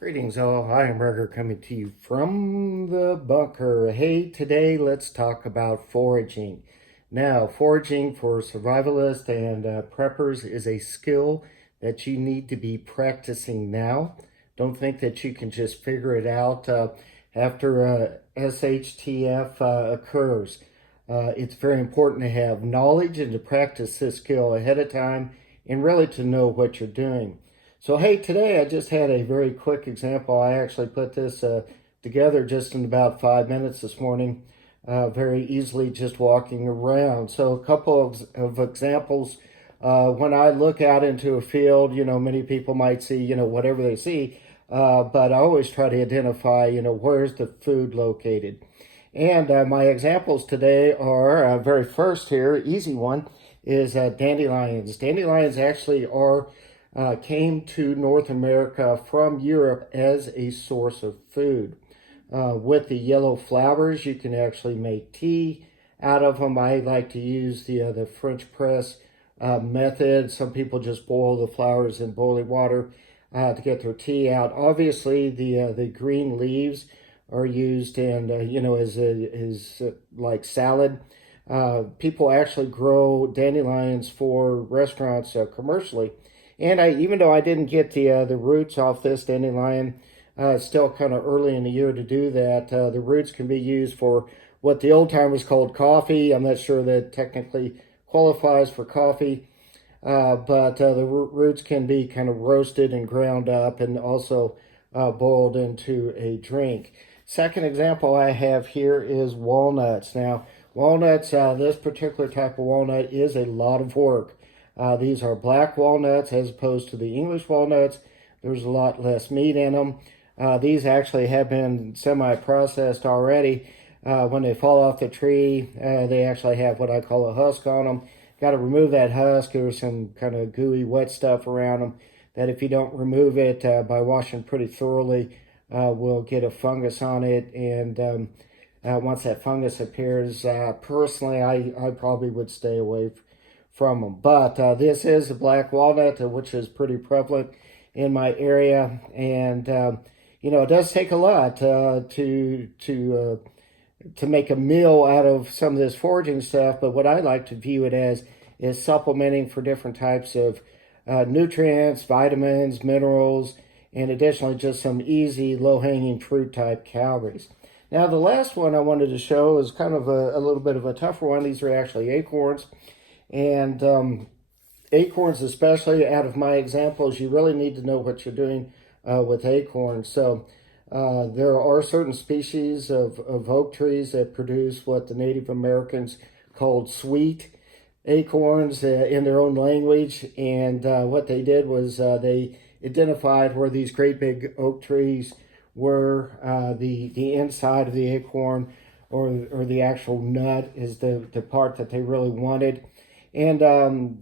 Greetings all, I am Burger coming to you from the bunker. Hey, today let's talk about foraging. Now, foraging for survivalists and preppers is a skill that you need to be practicing now. Don't think that you can just figure it out after SHTF occurs. It's very important to have knowledge and to practice this skill ahead of time and really to know what you're doing. So, hey, today I just had a very quick example. I actually put this together just in about 5 minutes this morning, very easily just walking around. So, a couple of examples. When I look out into a field, many people might see, whatever they see, but I always try to identify, where's the food located. And my examples today are very first here, easy one, is dandelions. Dandelions actually are came to North America from Europe as a source of food. With the yellow flowers, you can actually make tea out of them. I like to use the French press method. Some people just boil the flowers in boiling water to get their tea out. Obviously, the green leaves are used and as like salad. People actually grow dandelions for restaurants commercially. And even though I didn't get the roots off this dandelion, it's still kind of early in the year to do that. The roots can be used for what the old timers called coffee. I'm not sure that technically qualifies for coffee, but the roots can be kind of roasted and ground up and also boiled into a drink. Second example I have here is walnuts. Now, walnuts, this particular type of walnut is a lot of work. These are black walnuts as opposed to the English walnuts. There's a lot less meat in them. These actually have been semi-processed already. When they fall off the tree, they actually have what I call a husk on them. Got to remove that husk. There's some kind of gooey, wet stuff around them that if you don't remove it by washing pretty thoroughly, will get a fungus on it. And once that fungus appears, personally, I probably would stay away from them. But this is a black walnut, which is pretty prevalent in my area. And, it does take a lot to make a meal out of some of this foraging stuff, but what I like to view it as is supplementing for different types of nutrients, vitamins, minerals, and additionally just some easy low-hanging fruit type calories. Now the last one I wanted to show is kind of a little bit of a tougher one. These are actually acorns, and acorns, especially out of my examples, you really need to know what you're doing with acorns. So there are certain species of oak trees that produce what the Native Americans called sweet acorns in their own language. And what they did was they identified where these great big oak trees were. The inside of the acorn or the actual nut is the part that they really wanted. And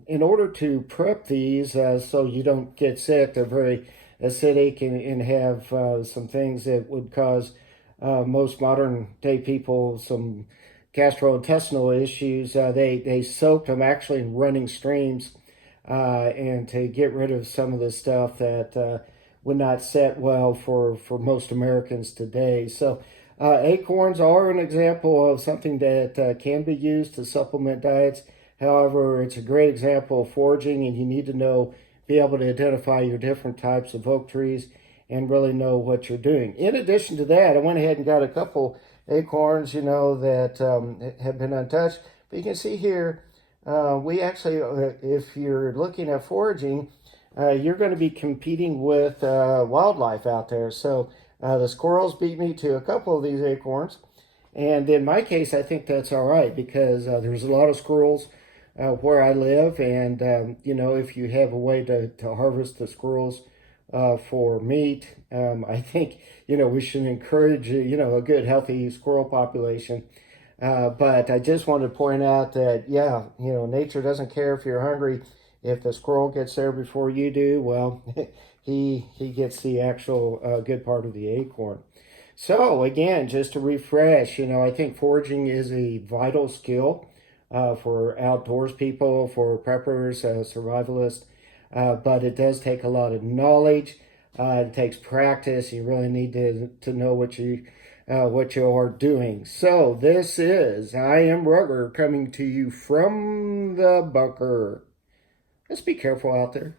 in order to prep these so you don't get sick, they're very acidic and have some things that would cause most modern day people some gastrointestinal issues. They soaked them actually in running streams and to get rid of some of the stuff that would not set well for most Americans today. So acorns are an example of something that can be used to supplement diets. However, it's a great example of foraging, and you need to be able to identify your different types of oak trees and really know what you're doing. In addition to that, I went ahead and got a couple acorns, that have been untouched. But you can see here, we actually, if you're looking at foraging, you're going to be competing with wildlife out there. So the squirrels beat me to a couple of these acorns. And in my case, I think that's all right because there's a lot of squirrels where I live. And, if you have a way to harvest the squirrels for meat, I think, we should encourage, a good, healthy squirrel population. But I just wanted to point out that, yeah, nature doesn't care if you're hungry. If the squirrel gets there before you do, well, he gets the actual good part of the acorn. So again, just to refresh, I think foraging is a vital skill for outdoors people, for preppers, survivalists, but it does take a lot of knowledge. It takes practice. You really need to know what you are doing. So I am Rugger coming to you from the bunker. Let's be careful out there.